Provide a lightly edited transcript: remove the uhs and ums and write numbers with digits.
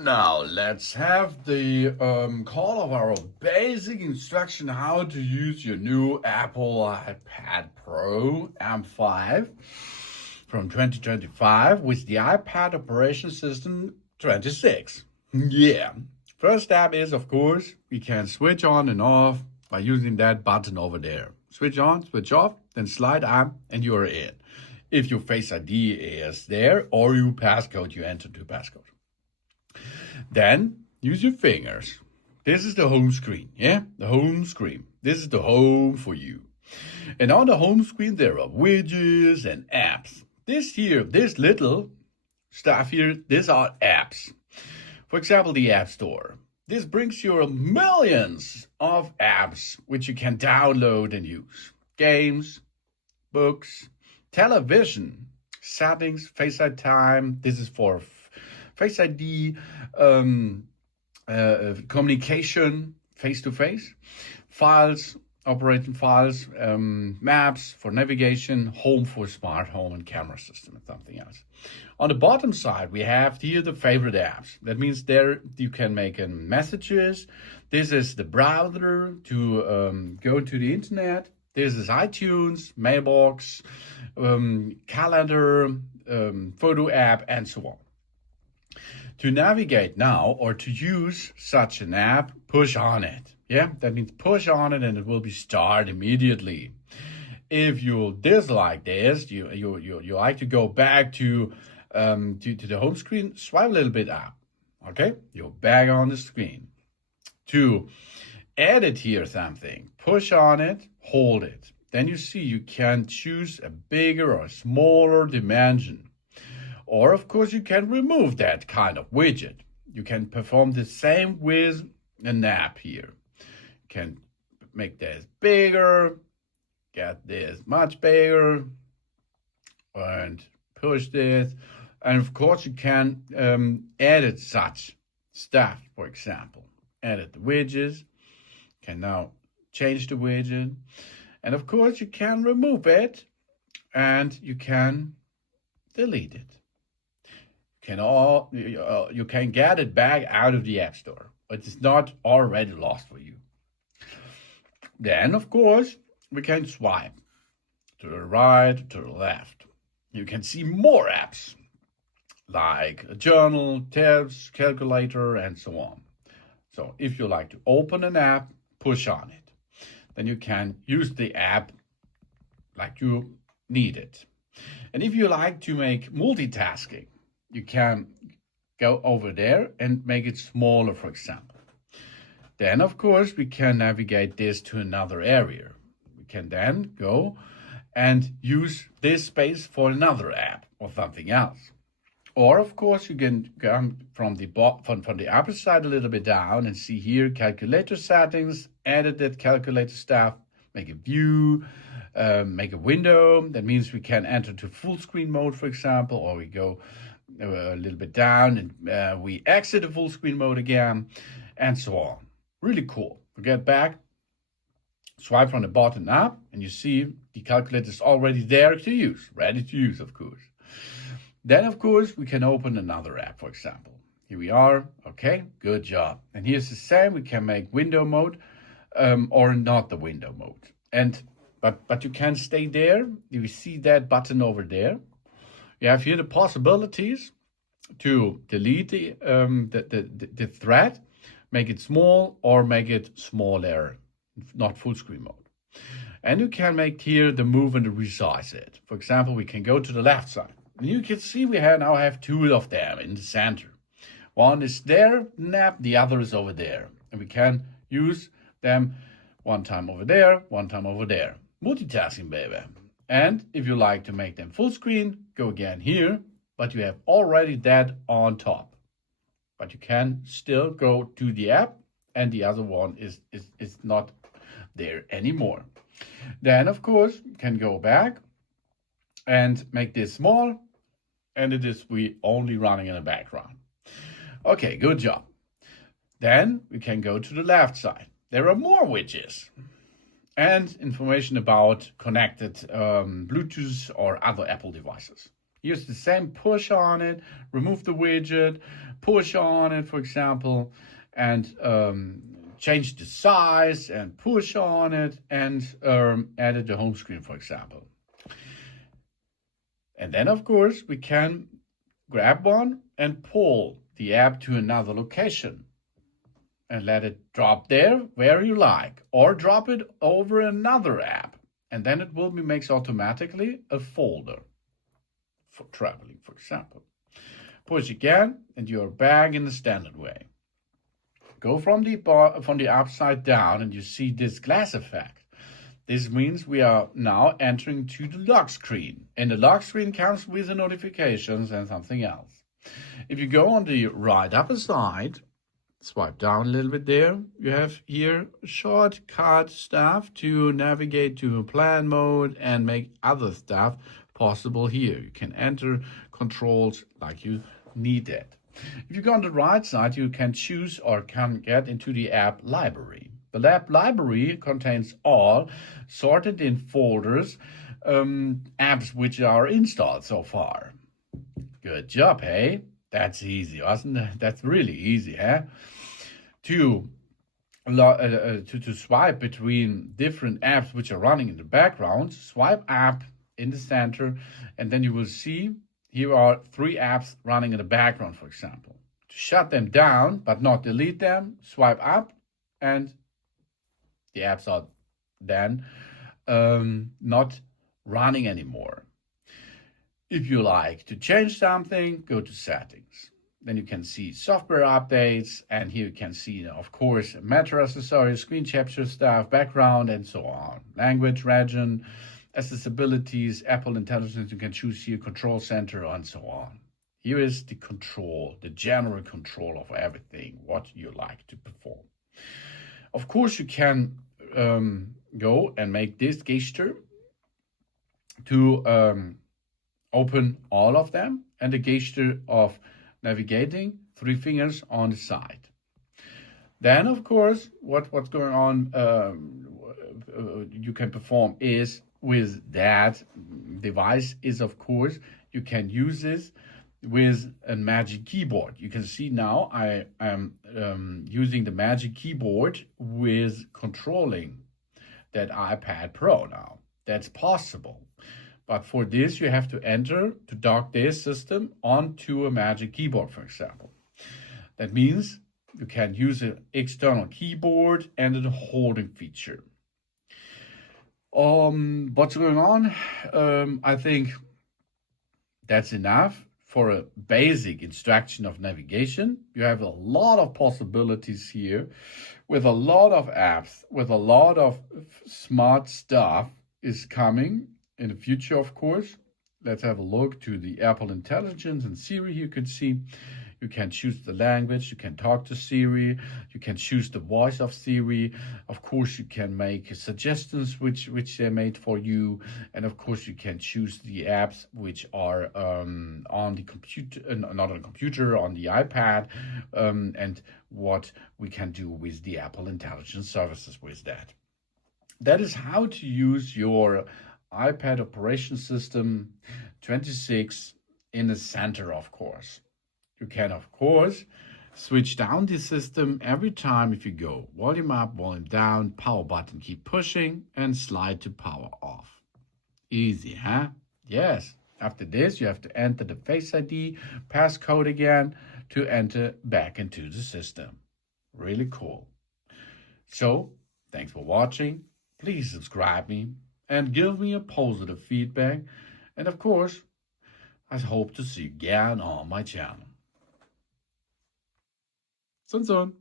now let's have the call of our basic instruction how to use your new Apple iPad Pro M5 from 2025 with the iPad operation system 26. Yeah. First step is, of course, we can switch on and off by using that button over there. Switch on, switch off, then slide up and you're in. If your Face ID is there or your passcode, you enter the passcode. Then use your fingers. This is the home screen, yeah? The home screen. This is the home for you. And on the home screen, there are widgets and apps. This little stuff here, these are apps. For example, the App Store. This brings you millions of apps which you can download and use. Games, books, television, settings, Face ID time. This is for Face ID, communication, face-to-face, files, operating files, maps for navigation, home for smart home and camera system and something else. On the bottom side, we have here the favorite apps. That means there you can make messages. This is the browser to go to the internet. This is iTunes, Mailbox, calendar, photo app, and so on. To navigate now or to use such an app, push on it. Yeah, that means push on it and it will be start immediately. If you dislike this, you like to go back to the home screen, swipe a little bit up. Okay, you're back on the screen. To edit here something, push on it, hold it. Then you see you can choose a bigger or smaller dimension. Or, of course, you can remove that kind of widget. You can perform the same with an app here. You can make this bigger, get this much bigger, and push this. And, of course, you can edit such stuff, for example. Edit the widgets. You can now change the widget. And, of course, you can remove it and you can delete it. You can get it back out of the App Store, but it's not already lost for you. Then, of course, we can swipe to the right, to the left. You can see more apps, like a journal, tips, calculator, and so on. So if you like to open an app, push on it. Then you can use the app like you need it. And if you like to make multitasking, you can go over there and make it smaller, for example. Then, of course, we can navigate this to another area. We can then go and use this space for another app or something else. Or, of course, you can come from the upper side a little bit down and see here calculator settings, edit that calculator stuff, make a view, make a window. That means we can enter to full screen mode, for example, or we go a little bit down and we exit the full screen mode again, and so on. Really cool. We get back, swipe from the bottom up, and you see the calculator is already there to use, ready to use, of course. Then, of course, we can open another app, for example. Here we are. Okay, good job. And here's the same. We can make window mode or not the window mode. But you can stay there. You see that button over there. You have here the possibilities to delete the thread, make it small or make it smaller, not full screen mode. And you can make here the move and the resize it. For example, we can go to the left side. And you can see we now have two of them in the center. One is there, the other is over there. And we can use them one time over there, one time over there. Multitasking, baby. And if you like to make them full screen, go again here, but you have already that on top. But you can still go to the app and the other one is not there anymore. Then, of course, you can go back and make this small, and we only running in the background. Okay, good job. Then we can go to the left side. There are more widgets and information about connected Bluetooth or other Apple devices. Use the same push on it, remove the widget, push on it, for example, and change the size and push on it and edit the home screen, for example. And then, of course, we can grab one and pull the app to another location and let it drop there where you like, or drop it over another app. And then it will be makes automatically a folder for traveling, for example. Push again, and you're back in the standard way. Go from the upside down, and you see this glass effect. This means we are now entering to the lock screen, and the lock screen comes with the notifications and something else. If you go on the right upper side, swipe down a little bit there, you have here shortcut stuff to navigate to plan mode and make other stuff possible here. You can enter controls like you need it. If you go on the right side, you can choose or can get into the app library. The app library contains all sorted in folders, apps which are installed so far. Good job, hey? That's easy, wasn't it? That's really easy, huh? To swipe between different apps which are running in the background, swipe app in the center, and then you will see here are 3 apps running in the background, for example. To shut them down but not delete them, swipe up, and the apps are then not running anymore. If you like to change something, go to settings. Then you can see software updates, and here you can see, of course, Matter accessories, screen capture stuff, background, and so on. Language, region, accessibilities, Apple Intelligence, you can choose here, control center, and so on. Here is the control, the general control of everything, what you like to perform. Of course, you can go and make this gesture to open all of them, and the gesture of navigating 3 fingers on the side. Then, of course, what's going on you can perform is with that device is, of course, you can use this with a Magic Keyboard. You can see now I am using the Magic Keyboard with controlling that iPad Pro now. That's possible. But for this, you have to enter to dock this system onto a Magic Keyboard, for example. That means you can use an external keyboard and a holding feature. What's going on? I think that's enough for a basic instruction of navigation. You have a lot of possibilities here with a lot of apps, with a lot of smart stuff is coming in the future, of course. Let's have a look to the Apple Intelligence and Siri. You can see you can choose the language, you can talk to Siri, you can choose the voice of Siri. Of course, you can make suggestions which they made for you, and of course, you can choose the apps which are on the computer, not on the computer, on the iPad, and what we can do with the Apple Intelligence services with that. That is how to use your iPad operation system 26 in the center, of course. You can, of course, switch down the system every time if you go volume up, volume down, power button, keep pushing, and slide to power off. Easy, huh? Yes. After this, you have to enter the Face ID passcode again to enter back into the system. Really cool. So, thanks for watching. Please subscribe me and give me a positive feedback. And of course, I hope to see you again on my channel. Sun.